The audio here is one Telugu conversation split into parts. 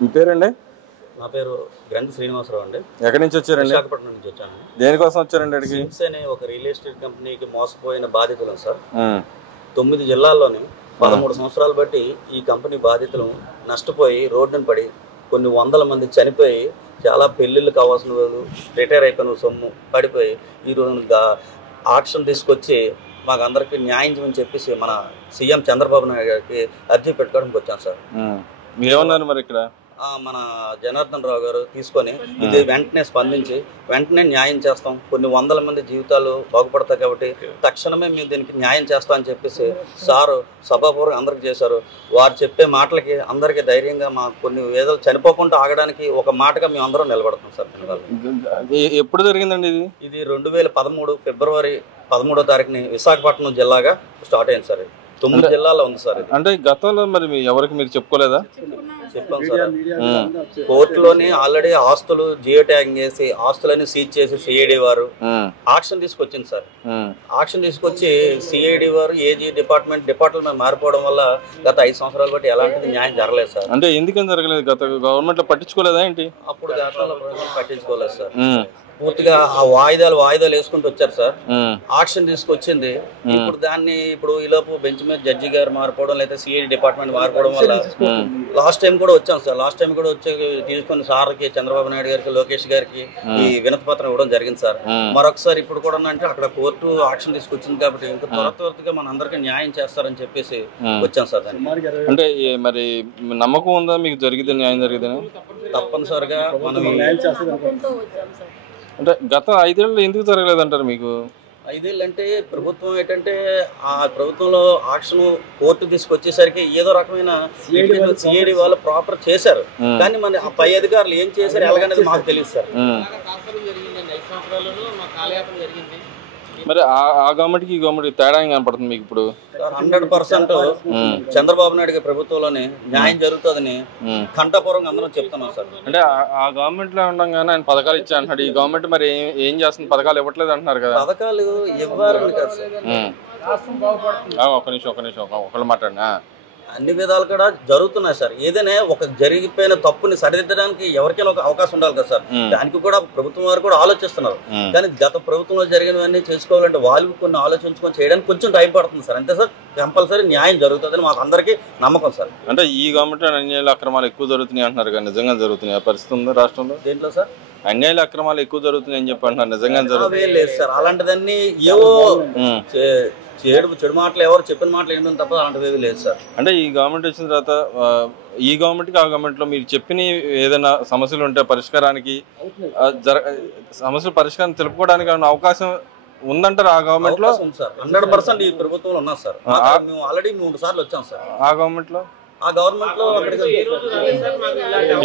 మీ పేరండి? నా పేరు గ్రంథి శ్రీనివాసరావు అండి. ఎక్కడి నుంచి వచ్చారండి? విశాఖపట్నం నుంచి వచ్చాను. దేనికోసం వచ్చారండి అడిగి? సిమ్స్ అనే ఒక రియల్ ఎస్టేట్ కంపెనీకి మోసపోయిన బాధితులు సార్. 9 జిల్లాల్లోని 13 సంవత్సరాలు బట్టి ఈ కంపెనీ బాధితులు నష్టపోయి రోడ్డున పడి కొన్ని వందల మంది చనిపోయి చాలా పెళ్ళిళ్ళు కావాల్సిన వాళ్ళు రిటైర్ అయిపోయిన సొమ్ము పడిపోయి ఈరోజు ఆక్షన్ తీసుకొచ్చి మాకు అందరికీ న్యాయం చేయమని చెప్పేసి మన సీఎం చంద్రబాబు నాయుడు గారికి అర్జీ పెట్టుకోవడానికి వచ్చాం సార్. మీరేమన్నారు మరి ఇక్కడ? మన జనార్దన్ రావు గారు తీసుకొని ఇది వెంటనే స్పందించి వెంటనే న్యాయం చేస్తాం, కొన్ని వందల మంది జీవితాలు బాగుపడతాయి కాబట్టి తక్షణమే మేము దీనికి న్యాయం చేస్తాం అని చెప్పేసి సారు సభాపూర్వకంగా అందరికి చేశారు. వారు చెప్పే మాటలకి అందరికీ ధైర్యంగా మా కొన్ని వేదలు చనిపోకుండా ఆగడానికి ఒక మాటగా మేము అందరం నిలబడతాం సార్. ఎప్పుడు జరిగిందండి ఇది? ఇది 2013 ఫిబ్రవరి 13వ తారీఖుని విశాఖపట్నం జిల్లాగా స్టార్ట్ అయింది సార్. 9 జిల్లాలో ఉంది సార్. అంటే గతంలో మరి ఎవరికి మీరు చెప్పుకోలేదా? చెప్పాం సార్. కోర్టులోని ఆల్రెడీ ఆస్తులు జియో ట్యాగింగ్ చేసి ఆస్తులని సీజ్ చేసి సిఐడి వారు ఆక్షన్ తీసుకొచ్చింది సార్. ఆక్షన్ తీసుకొచ్చి సిఐడి వారు ఏజీ డిపార్ట్మెంట్ మారిపోవడం వల్ల గత 5 సంవత్సరాలు బట్టి ఎలాంటిది న్యాయం జరగలేదు సార్. అంటే ఎందుకని జరగలేదు? గత గవర్నమెంట్ లో పట్టించుకోలేదా ఏంటి? అప్పుడు గతంలో పట్టించుకోలేదు సార్. పూర్తిగా ఆ వాయిదాలు వేసుకుంటూ వచ్చారు సార్. ఆక్షన్ తీసుకొచ్చింది. ఇప్పుడు ఈలోపు బెంచ్ మీద జడ్జి గారు మారిపోవడం లేదా సిఐడి డిపార్ట్మెంట్ మారిపోవడం వల్ల లాస్ట్ టైం కూడా వచ్చాం సార్. లాస్ట్ టైం కూడా వచ్చి తీసుకుని సార్కి చంద్రబాబు నాయుడు గారికి లోకేష్ గారికి ఈ వినతి పత్రం ఇవ్వడం జరిగింది సార్. మరొకసారి ఇప్పుడు కూడా అంటే అక్కడ కోర్టు ఆక్షన్ తీసుకొచ్చింది కాబట్టి ఇంకా త్వరగా మన అందరికీ న్యాయం చేస్తారని చెప్పేసి వచ్చాం సార్. అంటే మరి నమ్మకం ఉందా మీకు జరిగితే న్యాయం జరిగితే? తప్పనిసరిగా మనం అంటే గత 5 ఏళ్ళు ఎందుకు జరగలేదంటారు మీకు? 5 ఏళ్ళు అంటే ప్రభుత్వం ఏంటంటే ఆ ప్రభుత్వంలో ఆక్షన్ కోర్టు తీసుకొచ్చేసరికి ఏదో రకమైన సిఐడి వాళ్ళు ప్రాపర్ చేశారు. కానీ మన పై అధికారులు ఏం చేశారు ఎలాగనేది మాకు తెలియదు సార్. మరి ఆ గవర్నమెంట్ కి ఈ గవర్నమెంట్ తేడా కనపడుతుంది మీకు ఇప్పుడు? 100% చంద్రబాబు నాయుడు ప్రభుత్వంలోనే న్యాయం జరుగుతుందని కంఠపూర్వకంగా అందరం చెప్తున్నాం సార్. అంటే ఆ గవర్నమెంట్ లో ఉండగానే ఆయన పథకాలు ఇచ్చా అంటున్నాడు. ఈ గవర్నమెంట్ మరి ఏం చేస్తుంది? పథకాలు ఇవ్వట్లేదు అంటున్నారు కదా. పథకాలు ఇవ్వాలని కాదు సార్. ఒక నిమిషం ఒకళ్ళు మాట్లాడినా అన్ని విధాలు కూడా జరుగుతున్నాయి సార్. ఏదైనా ఒక జరిగిపోయిన తప్పుని సరిదిద్దడానికి ఎవరికైనా ఒక అవకాశం ఉండాలి కదా సార్. దానికి కూడా ప్రభుత్వం వారు కూడా ఆలోచిస్తున్నారు. కానీ గత ప్రభుత్వంలో జరిగినవన్నీ చేసుకోవాలంటే వాళ్ళు కొన్ని ఆలోచించుకొని చేయడానికి కొంచెం టైం పడుతుంది సార్. అంతే సార్. కంపల్సరీ న్యాయం జరుగుతుందని మాకు అందరికీ నమ్మకం సార్. అంటే ఈ గవర్నమెంట్ అన్యాయాలు అక్రమాలు ఎక్కువ జరుగుతున్నాయి అంటున్నారు కదా, నిజంగా జరుగుతున్నాయి? పరిస్థితి ఉందా రాష్ట్రంలో? దేంట్లో సార్? అన్యాయాలు అక్రమాలు ఎక్కువ జరుగుతున్నాయి అని చెప్పి అంటున్నారు, నిజంగా జరుగుతుంది? లేదు సార్. అలాంటిదన్నీ ఏవో చెడు మాటలు ఎవరు చెప్పిన మాటలు ఏంటని తప్ప అలాంటివి లేదు సార్. అంటే ఈ గవర్నమెంట్ వచ్చిన తర్వాత ఈ గవర్నమెంట్కి ఆ గవర్నమెంట్లో మీరు చెప్పిన ఏదైనా సమస్యలు ఉంటే పరిష్కారానికి సమస్యల పరిష్కారం తెలుపుకోవడానికి అవకాశం ఉందంటారు ఆ గవర్నమెంట్ లో? 100% ఈ ప్రభుత్వంలో ఉన్నారు సార్. మేము ఆల్రెడీ 3 సార్లు వచ్చాం సార్ ఆ గవర్నమెంట్ లో.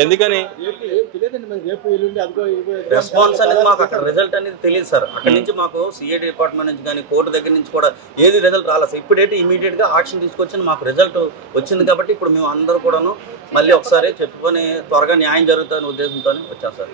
ఎందుకని రెస్పాన్స్ అనేది మాకు అక్కడ రిజల్ట్ అనేది తెలియదు సార్. అక్కడ నుంచి మాకు సిఐడి డిపార్ట్మెంట్ నుంచి కానీ కోర్టు దగ్గర నుంచి కూడా ఏది రిజల్ట్ రాలేదు సార్. ఇప్పుడైతే ఇమీడియట్ గా ఆక్షన్ తీసుకొచ్చి మాకు రిజల్ట్ వచ్చింది కాబట్టి ఇప్పుడు మేము అందరూ కూడాను మళ్ళీ ఒకసారి చెప్పుకొని త్వరగా న్యాయం జరుగుతుందనే ఉద్దేశంతో వచ్చాం సార్.